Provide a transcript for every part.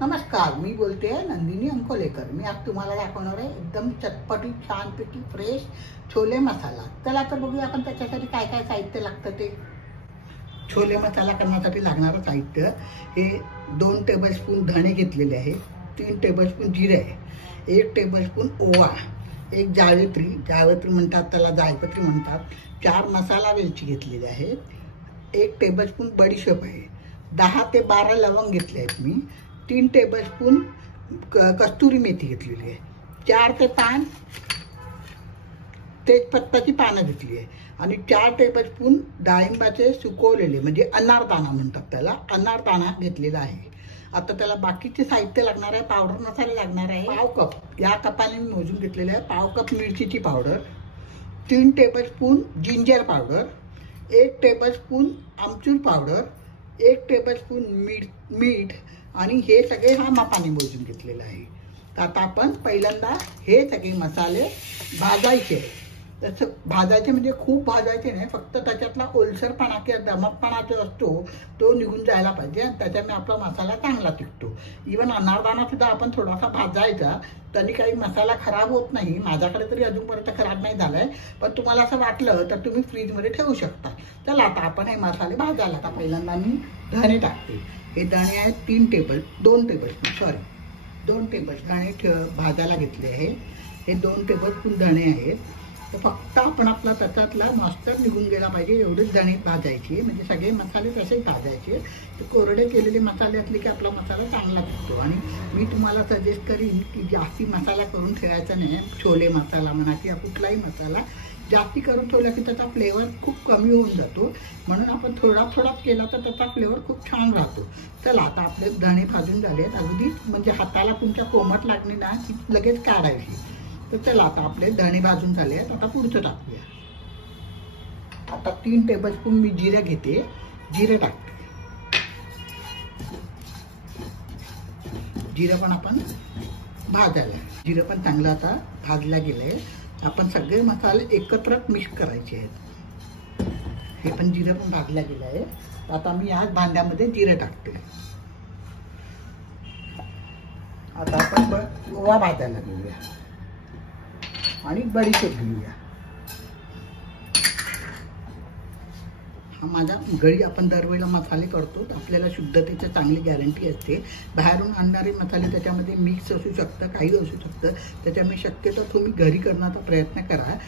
नमस्कार, मी बोलते नंदिनी अंकोलेकर। मी आज तुम्हाला दाखवणार आहे एकदम चटपटीत छानपैकी फ्रेश छोले मसाला। चला तर बघूया आपण त्याच्यासाठी काय काय साहित्य लागतं ते। छोले मसाला करण्यासाठी लागणारं साहित्य हे 2 टेबलस्पून धणे घेतलेले आहेत, 3 टेबलस्पून जिरे आहे, 1 टेबलस्पून ओवा, 1 जावित्री म्हणतात त्याला, जायपत्री म्हणतात, 4 मसाला वेलची घेतलेली आहेत, 1 टेबलस्पून बडीशेप आहे, 10 ते 12 लवंग घेतले आहेत मी, 3 टेबलस्पून कस्तुरी मेथी घेतलेली आहे, 4 ते 5 तेजपत्ताची पानं घेतली आहे आणि 4 टेबलस्पून डाळिंबाचे सुकवलेले म्हणजे अनारदाना म्हणतात त्याला, अनारदाना घेतलेला आहे। आता त्याला बाकीचे साहित्य लागणार आहे। पावडर मसाले लागणार आहे पाव कप, या कपाने मी मोजून घेतलेले आहे। पाव कप मिरचीची powder, 3 tablespoon ginger powder, 1 tablespoon आमचूर पावडर, 1 टेबलस्पून मीठ आणि हे सगळे हा मापाने मोजून घेतलेलं आहे। आता आपण पहिल्यांदा हे सगळे मसाले भाजायचे। तसं भाजायचे म्हणजे खूप भाजायचे नाही, फक्त त्याच्यातला ओलसरपणा किंवा दमटपणा जो असतो तो निघून जायला पाहिजे आणि त्याच्यामुळे आपला मसाला चांगला टिकतो। इवन अनारदाना सुद्धा आपण थोडासा भाजायचा, त्यांनी काही मसाला खराब होत नाही। माझ्याकडे तरी अजूनपर्यंत खराब नाही झालाय, पण तुम्हाला असं वाटलं तर तुम्ही फ्रीजमध्ये ठेवू शकता। चला आता आपण हे मसाले भाजायला। आता पहिल्यांदा मी धणे टाकते। हे धणे आहेत 2 टेबल धणे भाजायला घेतले आहे। हे 2 टेबलस्पून धणे आहेत। तर फक्त आपण आपला त्याच्यातला मॉइश्चर निघून गेला पाहिजे एवढेच धणे भाजायचे, म्हणजे सगळे मसाले तसेच भाजायचे। तर कोरडे केलेले मसाले असले की आपला मसाला चांगला टिकतो। आणि मी तुम्हाला सजेस्ट करीन की जास्ती मसाला करून ठेवायचा नाही। छोले मसाला म्हणा किंवा कुठलाही मसाला जास्ती करून ठेवला की त्याचा फ्लेवर खूप कमी होऊन जातो, म्हणून आपण थोडा थोडा केला तर त्याचा फ्लेवर खूप छान राहतो। चला आता आपले धणे भाजून झाले आहेत, अगदी म्हणजे हाताला तुमच्या कोमट लागली ना की लगेच काढायची। तर चला आता आपले धणे भाजून झाले आहेत, आता पुढचं टाकूया। आता 3 टेबलस्पून मी जिरे घेते, जिरे टाकते। जिरे पण आपण भाजायला, जिरे पण चांगलं आता भाजला गेलंय। आपण सगळे मसाले एकत्र मिक्स करायचे आहेत। हे पण जिरे पण भाजला गेलं आहे। आता मी या भांड्यामध्ये जिरे टाकते। आता आपण ओवा भाजायला घेऊया आणि बडीशेप घेऊया। हा माझा घरी आपण दरवेळेला मसाले करतो, आपल्याला शुद्धतेची चांगली गॅरंटी असते। बाहेरून आणणारे मसाले त्याच्यामध्ये मिक्स असू शकतं, काही असू शकतं, त्याच्यामुळे शक्यतो तुम्ही घरी करण्याचा प्रयत्न करा।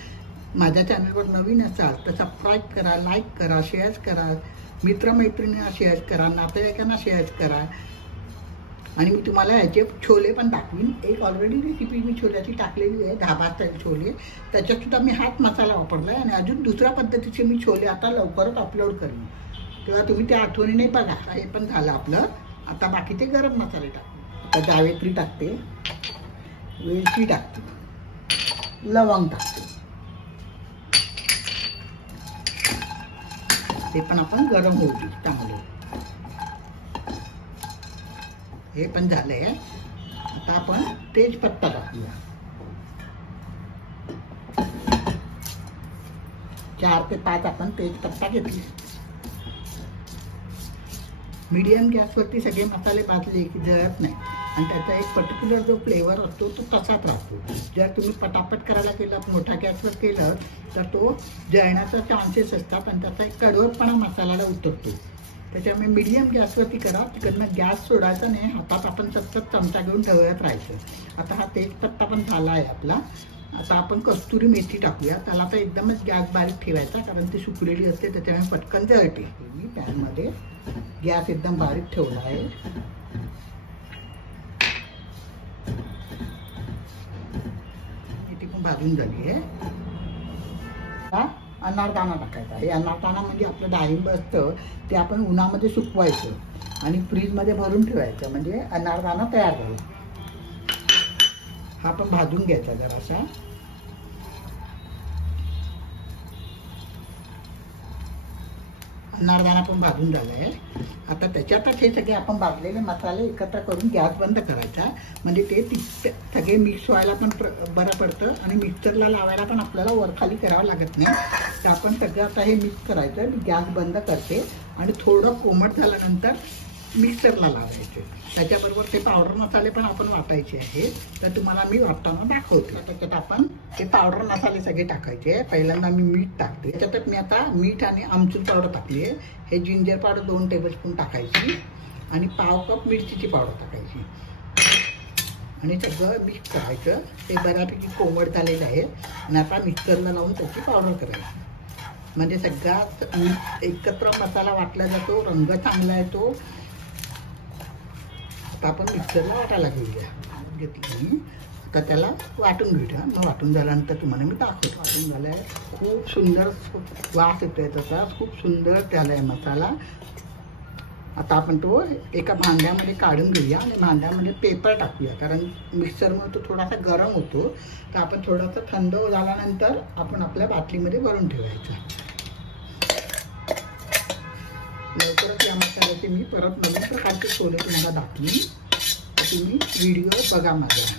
माझ्या चॅनलवर नवीन असाल तर सबस्क्राईब करा, लाईक करा, शेअर करा, मित्रमैत्रिणींना शेअर करा, नातेवाईकांना शेअर करा। आणि मी तुम्हाला याचे छोले पण दाखवीन। एक ऑलरेडी रेसिपी मी छोल्याची टाकलेली आहे, ढाबा स्टाईल छोले, त्याच्यातसुद्धा मी हाच मसाला वापरला आहे। आणि अजून दुसऱ्या पद्धतीचे मी छोले आता लवकरच अपलोड करीन, तेव्हा तुम्ही त्या आठवणीने बघा। हे पण झालं आपलं। आता बाकीचे गरम मसाले टाकते। आता जावेत्री टाकते, वेलची टाकते, लवंग टाकते, ते पण आपण गरम होऊ देऊ चांगले। हे पण झाले आहे। आता आपण तेजपत्ता टाकूया, 4 ते 5 आपण तेजपत्ता घेतले। मीडियम गॅसवरती सगळे मसाले भाजले की जळत नाही आणि त्याचा एक पर्टिक्युलर जो फ्लेवर असतो तो तसाच राहतो। जर तुम्ही पटापट करायला केलं, मोठ्या गॅसवर केलं तर तो जळण्याचा चान्सेस असतात आणि त्याचा एक कडवटपणा मसाल्याला उतरतो। त्याच्यामुळे मीडियम गॅसवरती करा, तिकडनं गॅस सोडायचा नाही, हातात आपण सतत चमचा घेऊन ढवळत राहायचं। आता हा तेजपत्ता पण झाला आहे आपला। आता आपण कस्तुरी मेथी टाकूया। त्याला तर एकदमच गॅस बारीक ठेवायचा, कारण ती सुकलेली असते, त्याच्यामुळे पटकन जळते। मी पॅनमध्ये गॅस एकदम बारीक ठेवला आहे। ती पण भाजून झाली आहे। आता अनारदाना टाकायचा। हे अनारदाना म्हणजे आपलं डाळिंब असतं, ते आपण उन्हामध्ये सुकवायचं आणि फ्रीजमध्ये भरून ठेवायचं, म्हणजे अनारदाना तयार होईल। हा पण भाजून घ्यायचा जरासा। अनारदाना पण भाजून झाला आहे। आता त्याच्यातच हे सगळे आपण भाजलेले मसाले एकत्र करून गॅस बंद करायचा, म्हणजे ते सगळे मिक्स व्हायला पण बरं पडतं आणि मिक्सरला लावायला पण आपल्याला वरखाली करावं लागत नाही। तर आपण सगळं आता हे मिक्स करायचं। मी गॅस बंद करते आणि थोडं कोमट झाल्यानंतर मिक्सरला लावायचे. त्याच्याबरोबर ते पावडर मसाले पण आपण वाटायचे आहे, तर तुम्हाला मी वाटताना दाखवते. त्याच्यात आपण ते पावडर मसाले सगळे टाकायचे. पहिल्यांदा मी मीठ टाकते. त्याच्यात मी आता मीठ आणि आमचूर पावडर टाकली आहे. हे जिंजर पावडर 2 टेबलस्पून टाकायची आणि पाव कप मिरचीची पावडर टाकायची आणि सगळं मिक्स करायचं. ते बऱ्यापैकी कोमट झालेलं आहे आणि आता मिक्सरला लावून त्याची पावडर करायची. म्हणजे सगळा एकत्र मसाला वाटला जातो, रंग चांगला येतो. आता आपण मिक्सरला वाटायला घेतली. आता त्याला वाटून घेऊया. मग वाटून झाल्यानंतर तुम्हाला मी दाखवतो. वाटून झालंय, खूप सुंदर वास येतोय त्याचा, खूप सुंदर झालाय मसाला. आता आपण तो एका भांड्यामध्ये काढून घेऊया आणि भांड्यामध्ये पेपर टाकूया, कारण मिक्सरमुळे तो थोडासा गरम होतो. तर आपण थोडासा थंड झाल्यानंतर आपण आपल्या बाटलीमध्ये भरून ठेवायचं. लवकरच या मसाल्याचे मी परत नवीन प्रकारचे छोले तुम्हाला दाखवीन. तुम्ही व्हिडिओ बघा माझा.